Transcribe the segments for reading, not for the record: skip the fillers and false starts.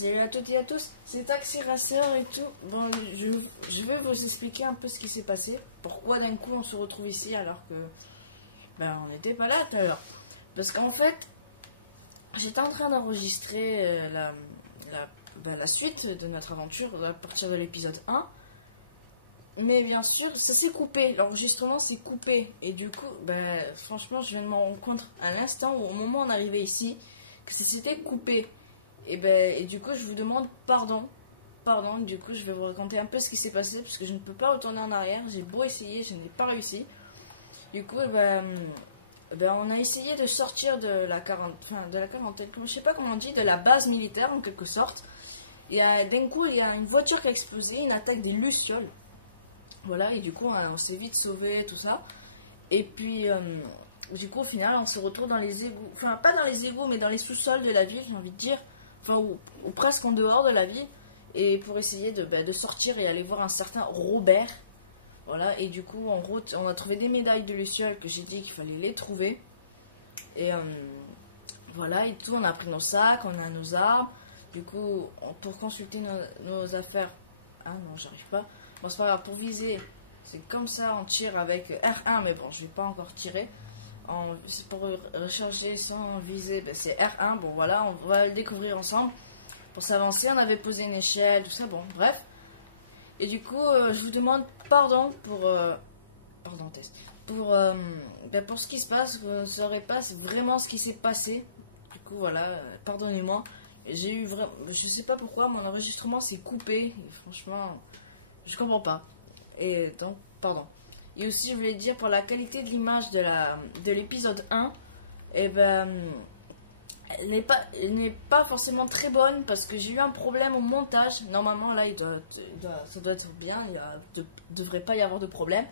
Salut à toutes et à tous, c'est Taxi Racer et tout. Bon, je vais vous expliquer un peu ce qui s'est passé. Pourquoi d'un coup on se retrouve ici alors que on n'était pas là tout à l'heure. Parce qu'en fait, j'étais en train d'enregistrer la suite de notre aventure à partir de l'épisode 1. Mais bien sûr, ça s'est coupé, l'enregistrement s'est coupé. Et du coup, franchement, je viens de m'en rendre compte à l'instant où au moment où on arrivait ici, que ça s'était coupé. Et du coup, je vous demande pardon. Pardon, du coup, je vais vous raconter un peu ce qui s'est passé, parce que je ne peux pas retourner en arrière. J'ai beau essayer, je n'ai pas réussi. Du coup, on a essayé de sortir de la quarantaine, je sais pas comment on dit, de la base militaire en quelque sorte. Et d'un coup, il y a une voiture qui a explosé, une attaque des lucioles. Voilà, et du coup, on s'est vite sauvé, tout ça. Et puis, du coup, au final, on se retrouve dans les égouts. Enfin, pas dans les égouts, mais dans les sous-sols de la ville, j'ai envie de dire. Enfin, ou presque en dehors de la ville. Et pour essayer de sortir et aller voir un certain Robert. Voilà, et du coup, en route, on a trouvé des médailles de lucioles que j'ai dit qu'il fallait les trouver. Et voilà, et tout, on a pris nos sacs, on a nos armes. Du coup, pour consulter nos affaires... Ah non, j'arrive pas. Bon, c'est pas grave, pour viser, c'est comme ça, on tire avec R1, mais bon, je vais pas encore tirer. Pour recharger sans viser, c'est R1, bon voilà, on va le découvrir ensemble. Pour s'avancer, on avait posé une échelle, tout ça, bon, bref. Et du coup, je vous demande pardon pour... pardon, Tess. Pour ce qui se passe, vous ne saurez pas vraiment ce qui s'est passé. Du coup, voilà, pardonnez-moi. J'ai eu vraiment... Je sais pas pourquoi, mon enregistrement s'est coupé. Et franchement... Je comprends pas. Et donc, pardon. Et aussi, je voulais dire, pour la qualité de l'image de l'épisode 1, elle n'est pas forcément très bonne parce que j'ai eu un problème au montage. Normalement, là, ça doit être bien. Il ne devrait pas y avoir de problème.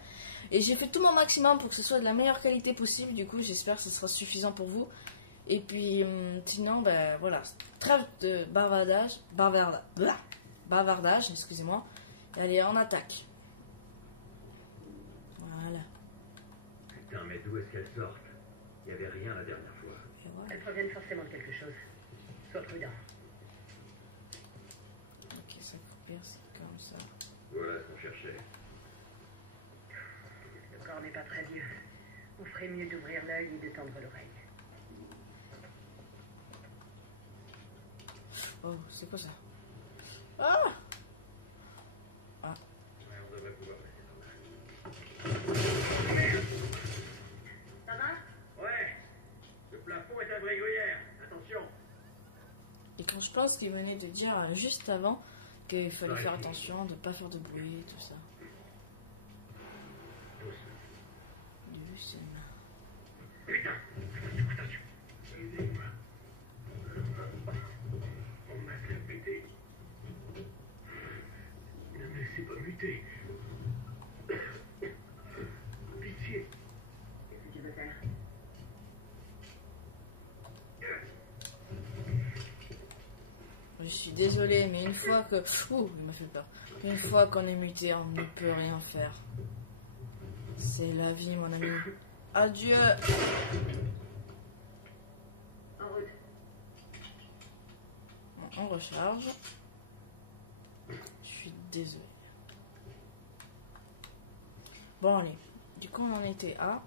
Et j'ai fait tout mon maximum pour que ce soit de la meilleure qualité possible. Du coup, j'espère que ce sera suffisant pour vous. Et puis, sinon, voilà. Trêve de bavardage, excusez-moi. Allez, on attaque. Voilà. Putain, mais d'où est-ce qu'elles sortent? Il n'y avait rien la dernière fois. Voilà. Elles proviennent forcément de quelque chose. Sois prudent. Ok, ça faut bien, c'est comme ça. Voilà ce qu'on cherchait. Le corps n'est pas très vieux. On ferait mieux d'ouvrir l'œil et de tendre l'oreille. Oh, c'est quoi ça? Ah! Ouais, on devrait pouvoir rester normal. Ça va? Ouais. Le plafond est un vrai gruyère. Attention. Et quand je pense qu'il venait de dire juste avant qu'il fallait faire attention, de ne pas faire de bruit, tout ça. Doucement. Putain. Attention. Aidez-moi. On m'a fait péter. Ne me laissez pas muter. Pitié. Qu'est-ce que tu veux faire? Je suis désolée, mais une fois que... Ouh, il m'a fait peur. Une fois qu'on est muté, on ne peut rien faire. C'est la vie, mon ami. Adieu. En route. Bon, on recharge. Je suis désolée. Bon, allez. Du coup, on en était à...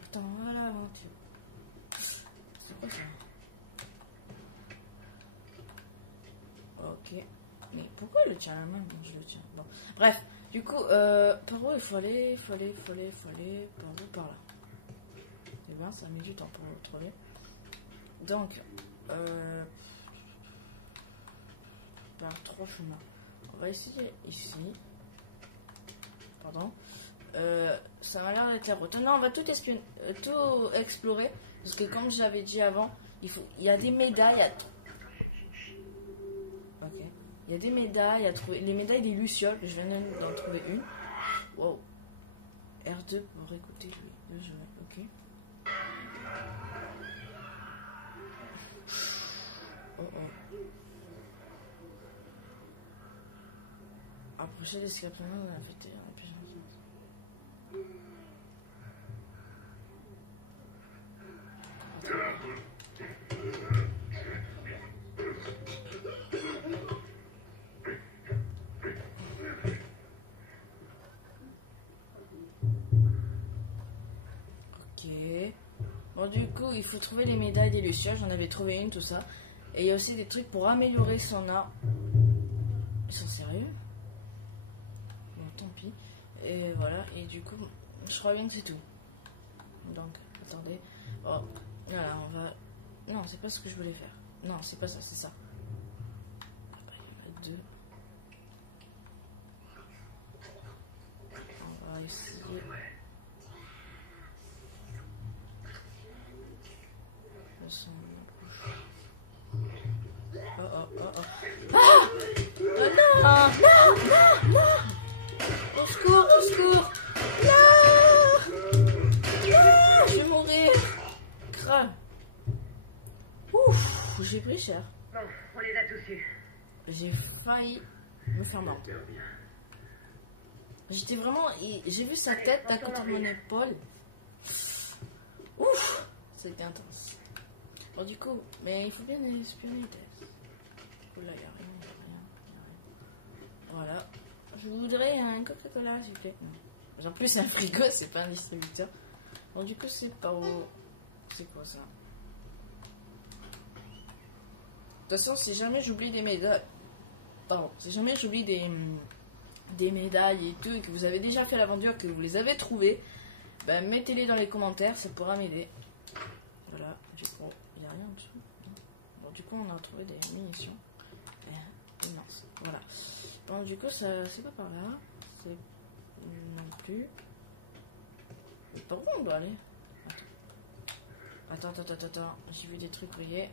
putain, voilà l'aventure. C'est quoi ça? Ok. Mais pourquoi il le tient à la main? Bon, je le tiens. Bon. Bref, du coup, par où il faut aller? Par où? Par là. C'est bien, ça a mis du temps pour le retrouver. Donc, par 3 chemins. On va essayer ici. Pardon. Ça m'a l'air d'être la route. Non, on va tout explorer. Parce que comme j'avais dit avant, il y a des médailles à... Ok. Il y a des médailles à trouver. Les médailles des lucioles. Je viens d'en trouver une. Wow. R2 pour écouter le jeu. Ok. Oh oh. Approchez l'escapement de la fête. Ok. Bon, du coup, il faut trouver les médailles des lucioles. J'en avais trouvé une, tout ça. Et il y a aussi des trucs pour améliorer son arme. Ils sont sérieux? Bon, tant pis. Et voilà. Et du coup, je crois bien que c'est tout. Donc, attendez. Oh, voilà, on va... Non, c'est pas ce que je voulais faire. Non, c'est pas ça, c'est ça. Ah bah, il y en a deux. On va essayer... Oh oh oh oh. Ah! Oh non! Non! Non! Non! Au secours! Au secours! Non! Non! Je vais mourir! Crâne! Ouf! J'ai pris cher. Bon, on les a tous eus. J'ai failli me faire mort. Super bien. J'étais vraiment... J'ai vu sa tête à côté de mon épaule. Ouf! C'était intense. Bon, du coup, mais il faut bien espionner. Oh là, il n'y a rien, il n'y a rien. Voilà. Je voudrais un Coca-Cola, s'il vous plaît. Non. En plus, c'est un frigo, c'est pas un distributeur. Bon, du coup, c'est pas où. C'est quoi ça? De toute façon, si jamais j'oublie des médailles. Pardon, si jamais j'oublie des médailles et tout, et que vous avez déjà fait l'aventure, que vous les avez trouvées, ben, mettez-les dans les commentaires, ça pourra m'aider. Voilà, du coup, il n'y a rien en dessous. Bon, du coup, on a trouvé des munitions. Immense. Voilà. Bon, du coup, ça, c'est pas par là. C'est non plus. Mais par où on doit aller? Attends. J'ai vu des trucs grillés.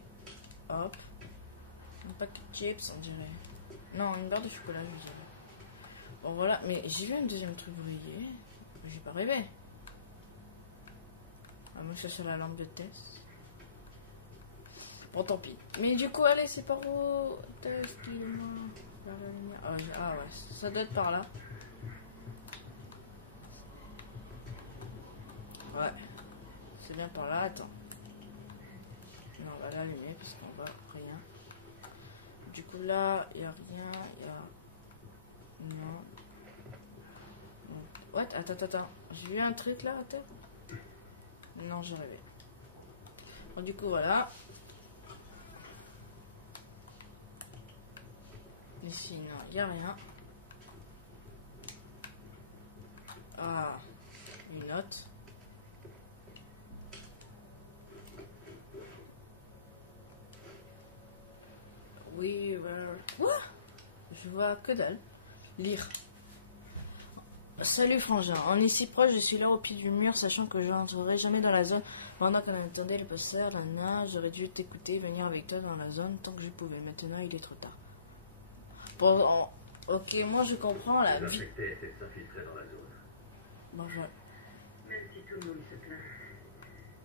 Hop. Un paquet de chips, on dirait. Non, une barre de chocolat, je dirais. Bon, voilà. Mais j'ai vu un deuxième truc grillé. J'ai pas rêvé. Ah, moi, je suis sur la lampe de test. Bon, tant pis. Mais du coup, allez, c'est par où? Excusez-moi. Ah ouais, ça doit être par là. Ouais. C'est bien par là, attends. Non, on va l'allumer parce qu'on voit rien. Du coup, là, il n'y a rien. Il y a... Non. What? Attends. J'ai vu un truc là à terre? Non, j'ai rêvé. Bon, du coup, voilà. Ici, non, il n'y a rien. Ah, une note. Oui, quoi? Je vois que dalle. Lire. Salut frangin, on est si proche, je suis là au pied du mur, sachant que je n'entrerai jamais dans la zone. Pendant qu'on attendait le passeur, j'aurais dû t'écouter, venir avec toi dans la zone tant que je pouvais. Maintenant, il est trop tard. Bon, ok, moi je comprends la vie. L'infecté essaie de s'infiltrer dans la zone. Bon, voilà. Même si tout le monde se plaint,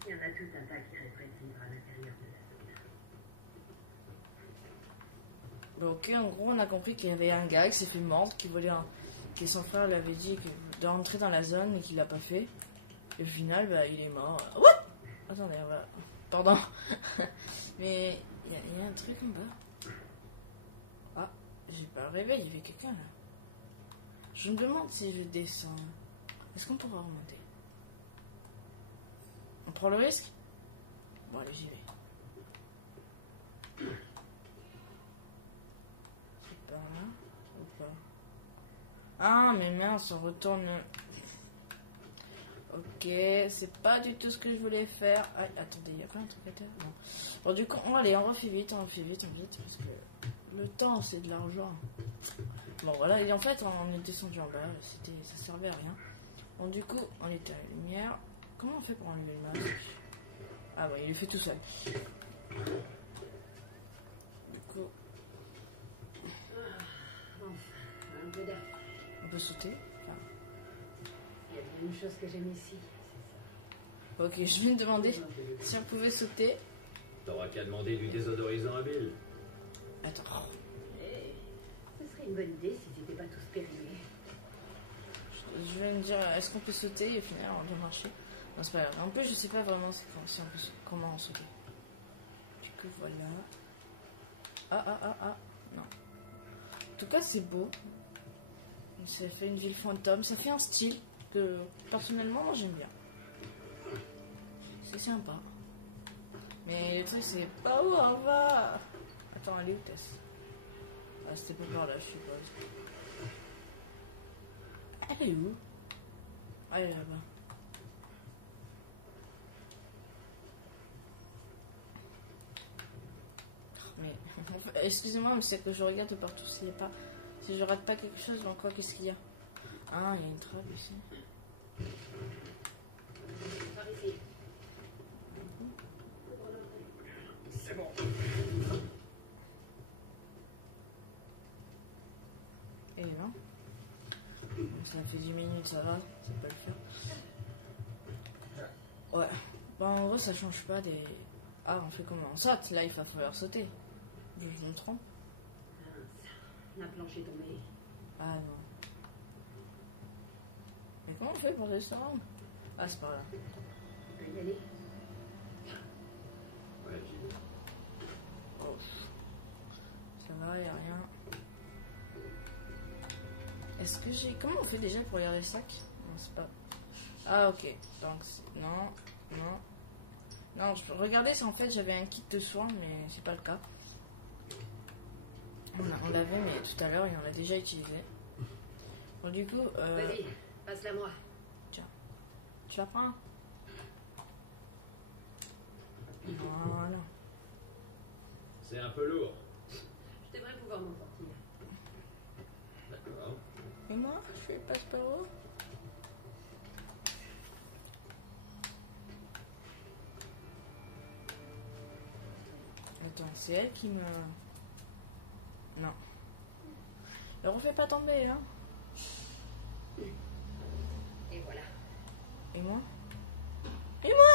il y en a tout un tas qui rêveraient de vivre à l'intérieur de la zone. Bon, ok, en gros, on a compris qu'il y avait un gars qui s'est fait mordre, que son frère lui avait dit de rentrer dans la zone et qu'il l'a pas fait. Et au final, bah, il est mort. What? Attendez, on va... Pardon. Mais il y a un truc en bas. Ah, j'ai pas rêvé, il y avait quelqu'un là. Je me demande si je descends. Est-ce qu'on pourra remonter? On prend le risque? Bon, allez, j'y vais. C'est pas là ou pas? Ah, mais mince, on retourne. Ok, c'est pas du tout ce que je voulais faire. Ah, attendez, il y a pas un truc à terre? Non. Bon, du coup, allez, on refait vite, parce que le temps, c'est de l'argent. Bon, voilà, et en fait, on est descendu en bas, ça servait à rien. Bon, du coup, on était à la lumière. Comment on fait pour enlever le masque? Ah, bah, il est fait tout seul. Du coup... Un peu d'air. On peut sauter? Il y a bien une chose que j'aime ici. Ok, je viens de demander si on pouvait sauter. T'auras qu'à demander du désodorisant à Bill. Attends. Ce serait une bonne idée si c'était pas tous périmés. Je vais me dire, est-ce qu'on peut sauter? Et au final, on doit marcher. Non, c'est pas grave. En plus, je sais pas vraiment comment sauter. Du coup, voilà. Ah. Non. En tout cas, c'est beau. Ça fait une ville fantôme. Ça fait un style que, personnellement, moi, j'aime bien. C'est sympa. Mais le truc, c'est pas où on va. Attends, elle est où, Tess? Ah, c'était pas par là, je suppose. Elle est où? Ah, elle est là-bas. Mais, excusez-moi, mais c'est que je regarde partout s'il n'y a pas. Si je rate pas quelque chose, dans quoi, qu'est-ce qu'il y a? Ah, il y a une trappe ici. Par ici. C'est bon. Et non. Ça fait 10 minutes, ça va, ça peut le faire. Ouais. Bon, en gros, ça change pas des. Ah, on fait comment? On saute, là, il va falloir sauter. Je me trompe. La planche est tombée. Ah non. Mais comment on fait pour descendre? Ah, c'est par là. On peut y aller. Ouais, j'y vais. Oh. Ça va, y a rien. Est-ce que j'ai. Comment on fait déjà pour lire les sacs? Non, c'est pas. Ah, ok. Donc, non, non. Non, regardez, si en fait j'avais un kit de soins, mais c'est pas le cas. On l'avait, mais tout à l'heure, et on l'a déjà utilisé. Bon, du coup. Vas-y, passe-la moi. Tu la prends? Voilà. C'est un peu lourd. Je devrais pouvoir m'en sortir. D'accord. Et moi, je fais passe par où? Attends, c'est elle qui me. Non. Ne refais pas tomber, hein. Et voilà. Et moi? Et moi?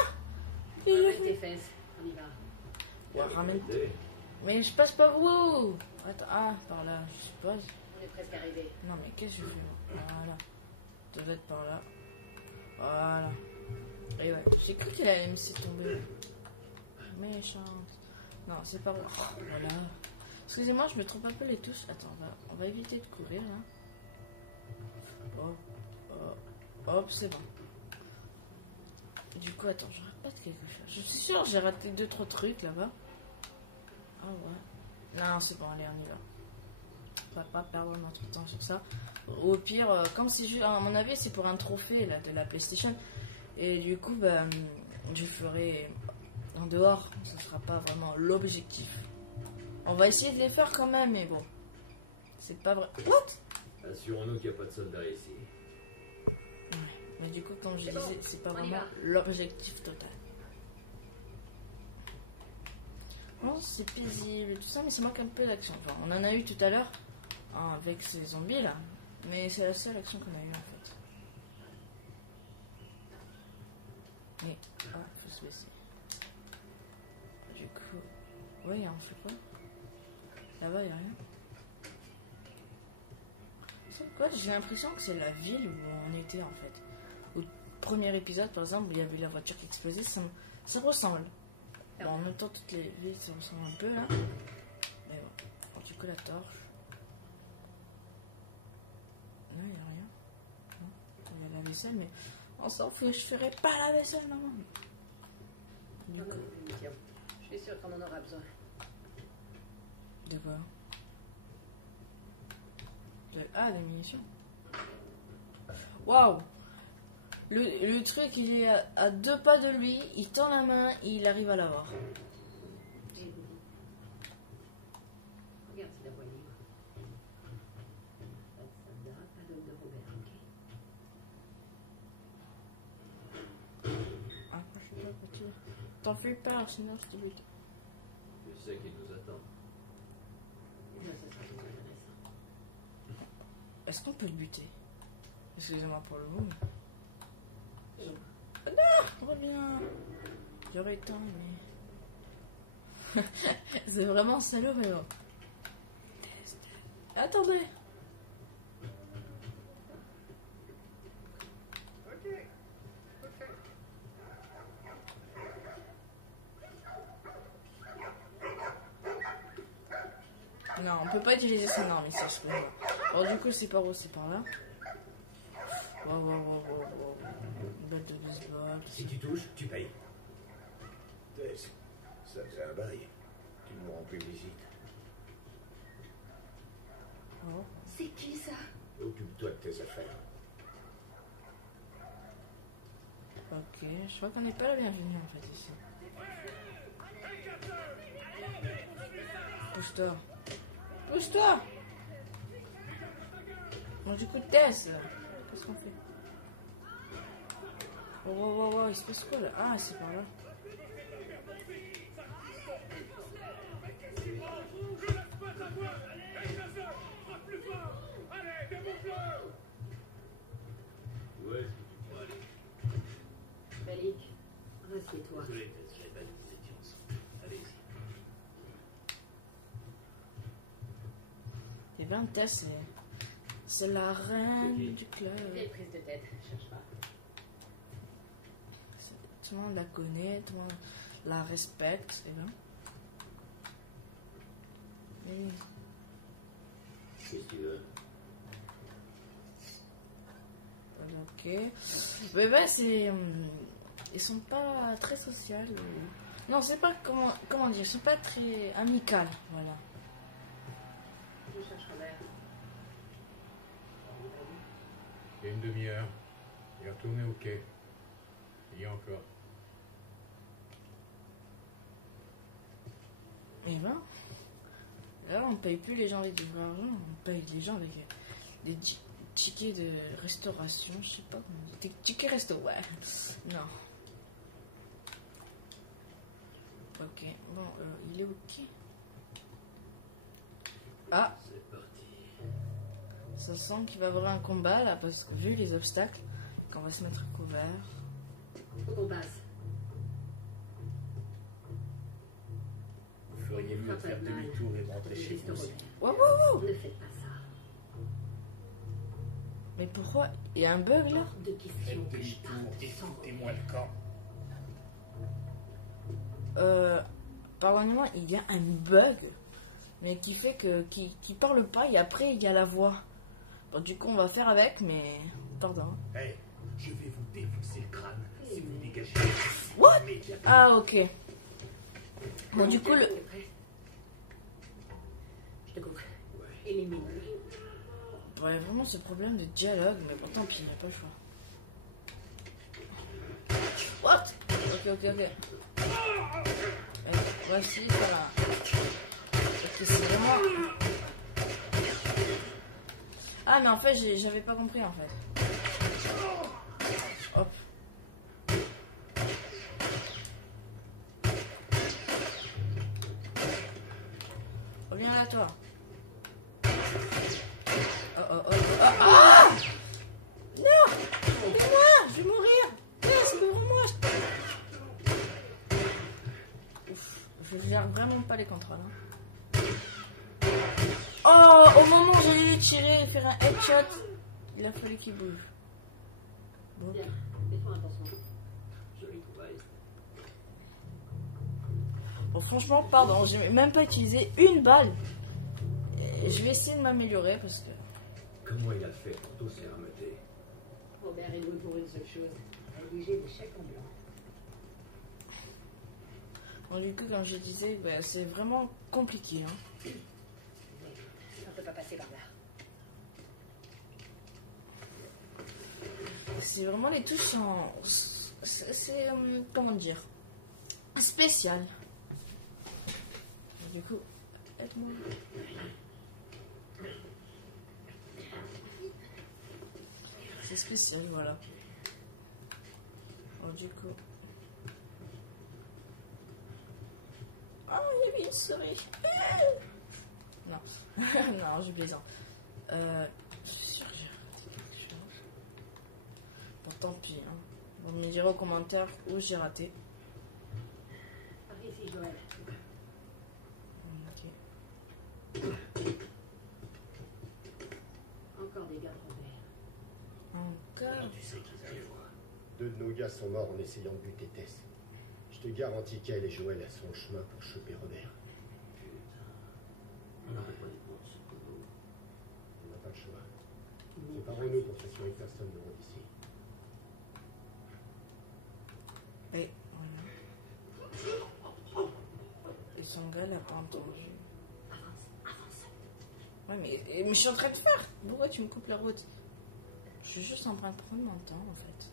Il Ramène tes fesses. On y va. Ouais, ramène. Mais je passe pas où? Attends, ah, par là, je suppose. On est presque arrivé. Non, mais qu'est-ce que je fais? Voilà. Ça doit être par là. Voilà. Et ouais, j'ai cru qu'elle allait me laisser tomber. Méchante. Non, c'est pas vrai. Voilà. Excusez-moi, je me trompe un peu les touches. Attends, on va éviter de courir là. Hop, hop, hop, c'est bon. Du coup, attends, je rate quelque chose. Je suis sûre j'ai raté 2-3 trucs là-bas. Ah ouais. Non, c'est bon, allez, on y va. On va pas perdre notre temps sur ça. Au pire, comme c'est juste, à mon avis, c'est pour un trophée là, de la PlayStation. Et du coup, bah, je ferai en dehors. Ce sera pas vraiment l'objectif. On va essayer de les faire quand même, mais bon. C'est pas vrai. What? Assurons-nous qu'il n'y a pas de soldats ici. Ouais. Mais du coup, comme je C'est bon, disais, c'est pas on y vraiment va. l'objectif total. Bon, c'est paisible et tout ça, mais ça manque un peu d'action. Enfin, on en a eu tout à l'heure avec ces zombies là, mais c'est la seule action qu'on a eue en fait. Mais, ah, faut se baisser. Du coup, ouais, on fait quoi? Là-bas, y'a rien. C'est quoi? J'ai l'impression que c'est la ville où on était en fait. Au premier épisode, par exemple, où il y avait la voiture qui explosait, ça ressemble. Bon, en même temps, toutes les villes, ça ressemble un peu là. Mais bon, alors, du coup, la torche. Non, il n'y a rien. Non, il y a la vaisselle, mais on s'en fout, je ferai pas la vaisselle, maman. Du On coup, a des munitions. Je suis sûre qu'on en aura besoin. de quoi? Ah, des munitions. Waouh! Le truc, il est à 2 pas de lui, il tend la main et il arrive à l'avoir. J'ai une idée. Regarde si la voie est libre. Pas de soldat, pas d'homme de Robert, ok? Ah, je sais pas quoi dire. T'en fais pas, sinon je te bute. Tu sais qu'il nous attend. Là, ça sera plus intéressant. Est-ce qu'on peut le buter? Excusez-moi pour le mot. Et Ah non, reviens. J'aurais eu le temps, mais. C'est vraiment salaud, mais bon. Attendez. Non, on peut pas utiliser son arme ici, je crois. Alors du coup, c'est par où? C'est par là. Wow. Une balle de baseball. Si tu touches, tu payes. Tess, ça faisait un bail. Tu me rends plus visite. Oh. C'est qui ça? Occupe-toi de tes affaires. Ok, je crois qu'on n'est pas la bienvenue en fait ici. Pousse-toi. Pousse-toi. Bon, du coup, Tess, qu'est-ce qu'on fait? Oh, oh, oh, oh, il se passe quoi là? Ah, c'est par là. Où est-ce que tu peux aller? Malik, rassieds-toi. Désolé, Tess, je savais pas que vous étiez ensemble. Allez-y. Et bien, Tess, c'est la reine du club. Quelle prise de tête, cherche pas. Tout le monde la connaît, tout le monde la respecte, et bien. Et... Qu'est-ce que tu veux? Ok. Mais ben, c'est... ils sont pas très sociaux. Non, c'est pas... Comment dire? Ils sont pas très amicales, voilà. Je cherche Robert. Il y a une demi-heure. Il est retourné au quai. Il y a encore. Et ben... Là, on paye plus les gens avec du vrai argent, on paye les gens avec des tickets de restauration, je sais pas comment dire. Des tickets resto, ouais. Non. Ok, bon, il est ok. Ah, C'est parti. ça sent qu'il va y avoir un combat là, parce que vu les obstacles, qu'on va se mettre couvert. Faut qu'on passe. Vous feriez mieux de faire demi-tour et de rentrer chez vous aussi. Wow, wow, wow. Ne faites pas ça. Mais pourquoi? Il y a un bug là? Hors de question Faites que je demi-tour parte et sans foutez-moi le camp. Pardonnez-moi, il y a un bug, mais qui fait que qui parle pas et après il y a la voix. Bon, du coup, on va faire avec, mais pardon. Hey, je vais vous défoncer le crâne si vous dégagez. What? Immédiatement. Ah, ok. Bon, du coup, le... T'es prêt? Je te couvre. Élimine-le. Bon, il y a vraiment ce problème de dialogue, mais bon, tant pis, il n'y a pas le choix. What? Ok. Allez, voici, voilà. Ok, c'est vraiment... Ah, mais en fait, j'avais pas compris, en fait. Hop. Reviens là, toi. Oh. Ah! Non! Ouvre-moi! Je vais mourir! Laisse, ouvre-moi! Ouf, je gère vraiment pas les contrôles. Hein. Oh! Au moment où j'allais lui tirer et faire un headshot, il a fallu qu'il bouge. Bon. Bien, fais-toi attention. Jolie trouvaille. Bon, franchement, pardon, j'ai même pas utilisé une balle. Et je vais essayer de m'améliorer parce que... Comment il a fait pour tous les rameuter? Robert est doué pour une seule chose. Rédiger des chèques en blanc. Bon, du coup, comme je disais, bah, c'est vraiment compliqué. Hein. On peut pas passer par là. C'est vraiment les touches en... C'est... comment dire? Spécial. Du coup, aide-moi. C'est spécial, voilà. Bon, du coup... Ah, il y avait une souris. Non. Non, je plaisante. Je suis sûr que j'ai raté quelque chose. Bon, tant pis. Hein. Vous me direz aux commentaires où j'ai raté. Par ici, Joël. Ok. Encore des gars de Robert. Encore. Tu sais qu'ils allaient voir. 2 de nos gars sont morts en essayant de buter Tess. Je te garantis qu'elle et Joël sont au chemin pour choper Robert. On n'aurait pas des courses comme nous. On n'a pas le choix. Séparons-nous pour s'assurer que personne ne rentre ici. Et voilà. bah, elle a pas entendu. Ouais, mais je suis en train de faire. Pourquoi tu me coupes la route? Je suis juste en train de prendre mon temps, en fait.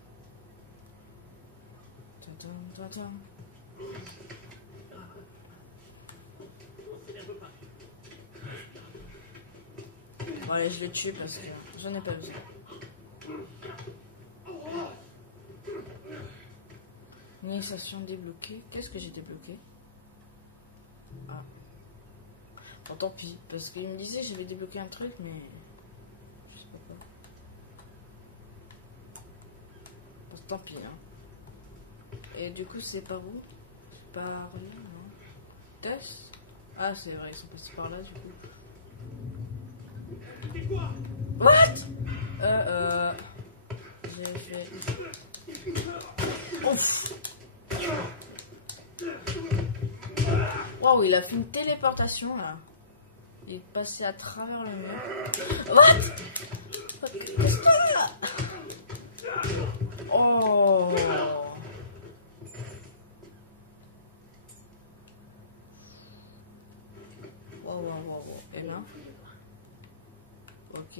Bon, allez, je vais te tuer parce que j'en ai pas besoin. Initiation débloquée. Qu'est-ce que j'ai débloqué? Ah. Bon, tant pis, parce qu'il me disait que j'avais débloqué un truc, mais je sais pas quoi. Bon, tant pis, hein. Et du coup, c'est par où? Par là, non? Test? Ah, c'est vrai, ils sont passés par là, du coup. What? Ouf. Waouh, il a fait une téléportation là. Il est passé à travers le mur. What? Qu'est-ce qu'il y a? Oh. Wow. Et là? Ok.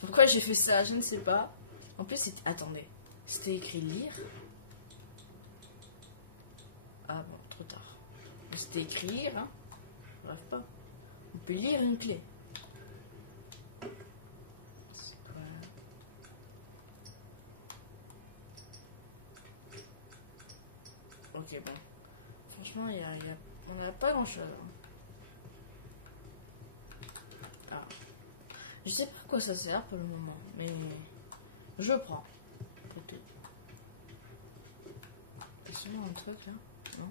Pourquoi j'ai fait ça? Je ne sais pas. En plus, c'était... Attendez. C'était écrit lire. Ah bon, trop tard. C'était écrit lire, hein. Bref, pas. On peut lire une clé. Ok, bon. Franchement, on n'a pas grand chose. Ah. Je sais pas à quoi ça sert pour le moment, mais je prends. Il y a un truc là? Non.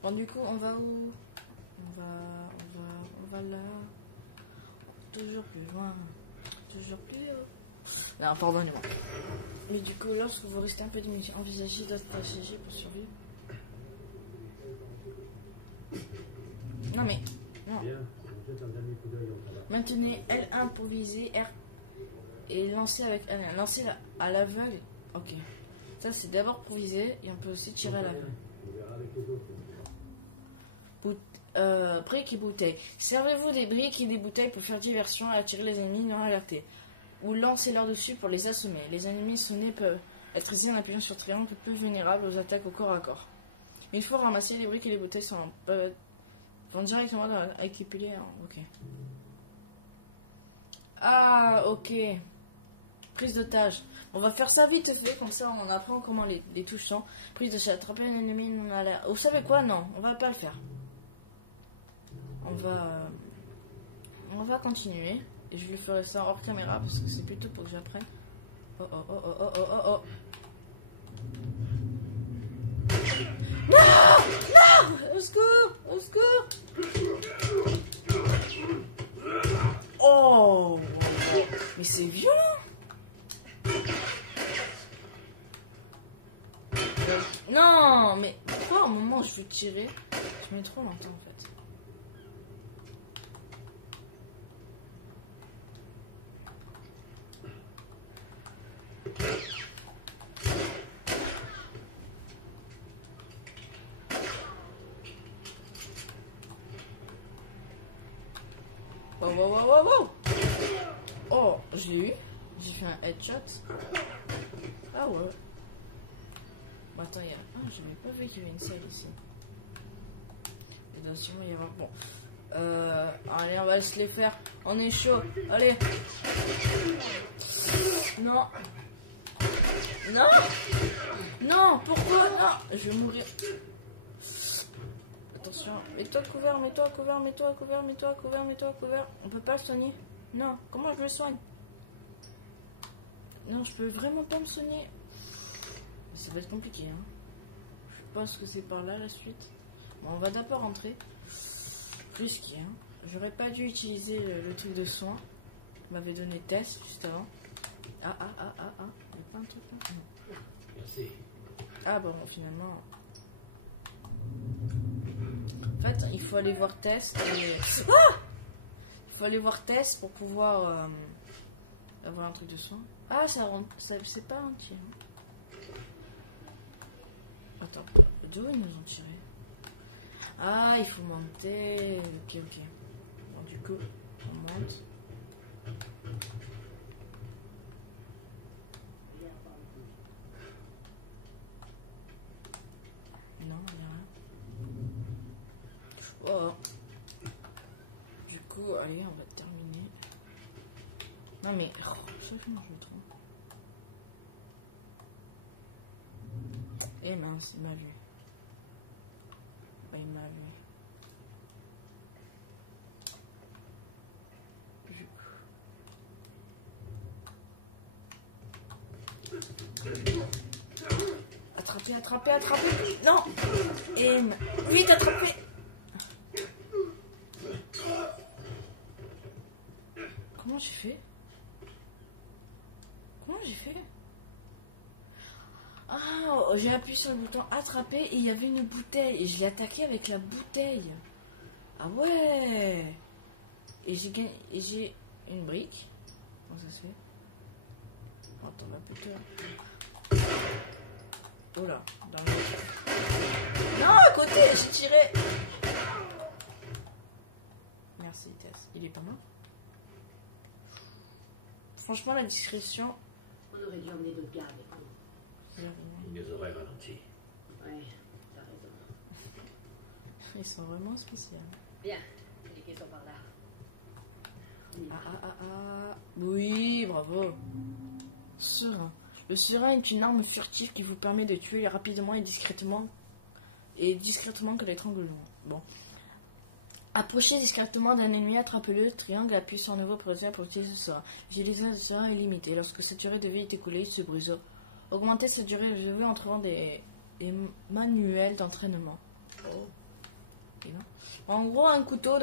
Bon, du coup, on va où? On va là. Toujours plus loin. Toujours plus haut. Non, pardonnez-moi. Mais du coup, lorsque vous restez un peu diminué, envisagez d'autres stratégies pour survivre. Non mais, non. Maintenez L1 pour viser, R et lancer avec L1. Lancer à l'aveugle. Ok. Ça c'est d'abord pour viser et on peut aussi tirer à l'aveugle. Briques et bouteilles. Servez-vous des briques et des bouteilles pour faire diversion et attirer les ennemis non alertés. Ou lancez-leur dessus pour les assommer. Les ennemis sonnés peuvent être ici en appuyant sur triangle peu vulnérables aux attaques au corps à corps. Mais il faut ramasser les briques et les bouteilles vont directement dans équiper. Ok. Ah, ok. Prise d'otage. On va faire ça vite fait, comme ça on apprend comment les touches sont. Prise de chat. Attraper un ennemi non alerte. Vous savez quoi? Non, on va pas le faire. On va continuer. Et je lui ferai ça hors caméra parce que c'est plutôt pour que j'apprenne. Oh. Non! Au secours! Oh! Mais c'est violent! Non! Mais pourquoi au moment où je veux tirer, je mets trop longtemps en fait? Wow. Oh, j'ai fait un headshot. Ah ouais. Bon, attends, j'avais pas vu qu'il y avait une salle ici. Il doit sûrement y avoir... Bon. Allez, on va se les faire. On est chaud. Allez. Non. Non, pourquoi? Non, je vais mourir. Attention, mets-toi couvert. On peut pas le soigner? Non, comment je le soigne? Non, je peux vraiment pas me soigner. Mais ça va être compliqué, hein. Je pense que c'est par là la suite. Bon, on va d'abord rentrer. Plus qu'il y a. J'aurais pas dû utiliser le truc de soin. On m'avait donné test juste avant. Ah. Il y a pas un truc là? Non. Merci. Ah bon, finalement. En fait, il faut aller voir test et... Ah! Il faut aller voir test pour pouvoir avoir un truc de soin. Ah, ça c'est pas entier. Attends, d'où ils nous ont tiré? Ah, il faut monter. Ok, ok. Bon, du coup, on monte. Non, il n'y a rien. Oh. Du coup, allez, on va terminer. Non, mais. Oh, je sais comment je me trompe. Eh mince, il m'a vu. Il m'a vu. Attrapez, attrapez, attrapez. Non. Et vite, attrapez. Comment j'ai fait? Comment j'ai fait? Ah, j'ai appuyé sur le bouton attraper et il y avait une bouteille et je l'ai attaqué avec la bouteille. Ah ouais. Et j'ai gagné, et j'ai une brique. Comment ça se fait? Attends, ma putain. Oh là, dans le... Non, à côté, j'ai tiré. Merci, Tess. Il est pas mal. Franchement, la discrétion. On aurait dû emmener d'autres gars avec nous. Il nous aurait ralenti. Ouais, t'as raison. Ils sont vraiment spéciaux. Bien, les quais sont par là. Oui, bravo. Serein. Le serein est une arme furtive qui vous permet de tuer rapidement et discrètement que l'étranglement. Bon. Approchez discrètement d'un ennemi, attrapez-le, triangle, appuyez sur un nouveau produit pour utiliser ce serein. L'utilisation du serein est limitée. Lorsque cette durée de vie est écoulée, il se brise. Augmentez cette durée de vie en trouvant des manuels d'entraînement. Oh. Okay, non. En gros, un couteau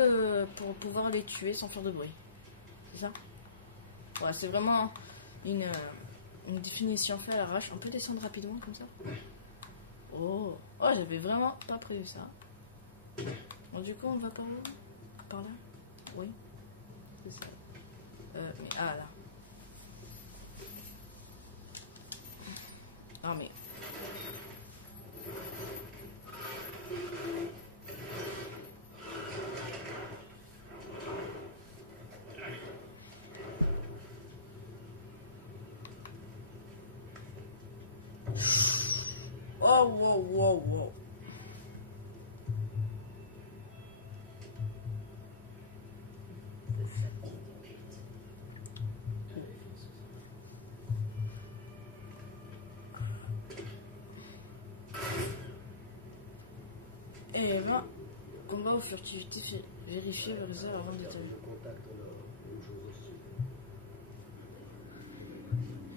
pour pouvoir les tuer sans faire de bruit. C'est ça? Ouais, c'est vraiment une définition faite à l'arrache. On peut descendre rapidement comme ça? Oh, j'avais vraiment pas prévu ça. Bon, du coup, on va par où? Par là? Oui. C'est ça. Mais, ah, là. Non, mais... Oh, wow. Et là, combat ou furtivité, vérifier le réserve avant de détailler.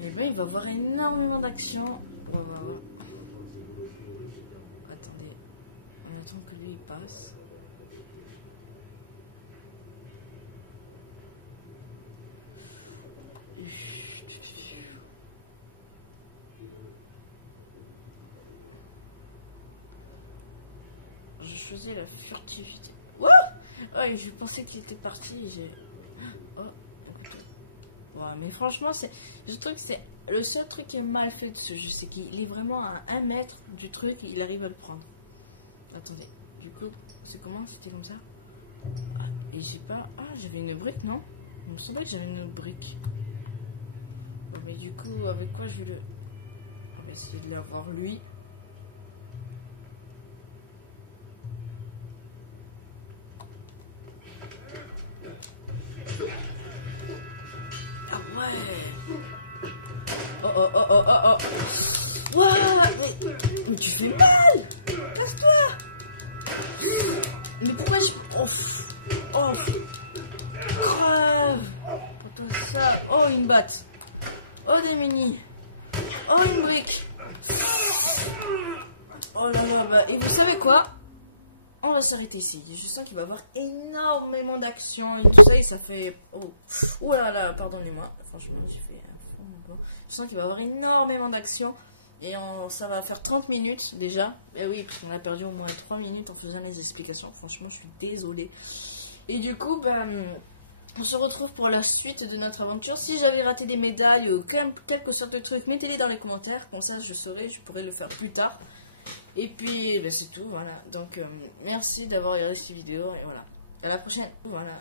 Et ben, il va y avoir énormément d'actions. Ouais. Attendez, on attend que lui il passe. J'ai choisi la furtivité. Wouh! Ouais, je pensais qu'il était parti. Oh, écoutez. Ouais, mais franchement, je trouve que c'est le seul truc qui est mal fait de ce jeu, c'est qu'il est vraiment à 1 mètre du truc et il arrive à le prendre. Attendez, du coup, c'est comment? C'était comme ça? Ah, et j'ai pas... Ah, j'avais une brique, non? Il me semblait que j'avais une brique. Oh, mais du coup, avec quoi je vais le... On va essayer de l'avoir lui. Ah ouais. Oh. Ouah, mais tu fais mal. Casse-toi. Mais pourquoi je... Oh. Grave. Pour toi ça. Oh, une batte. Oh, des mini. Oh, une brique. Oh là là, bah, et vous savez quoi? On va s'arrêter ici. Je sens qu'il va y avoir énormément d'actions et tout ça, et ça fait... Oh là là, pardonnez-moi. Franchement, j'ai fait un fond. Je sens qu'il va y avoir énormément d'actions. Et ça va faire 30 minutes déjà. Et oui, parce qu'on a perdu au moins 3 minutes en faisant les explications. Franchement, je suis désolée. Et du coup, on se retrouve pour la suite de notre aventure. Si j'avais raté des médailles ou quelque sorte de truc, mettez-les dans les commentaires. Comme ça, je saurai, je pourrai le faire plus tard. Et puis, ben, c'est tout, voilà. Donc, merci d'avoir regardé cette vidéo, et voilà. À la prochaine, voilà.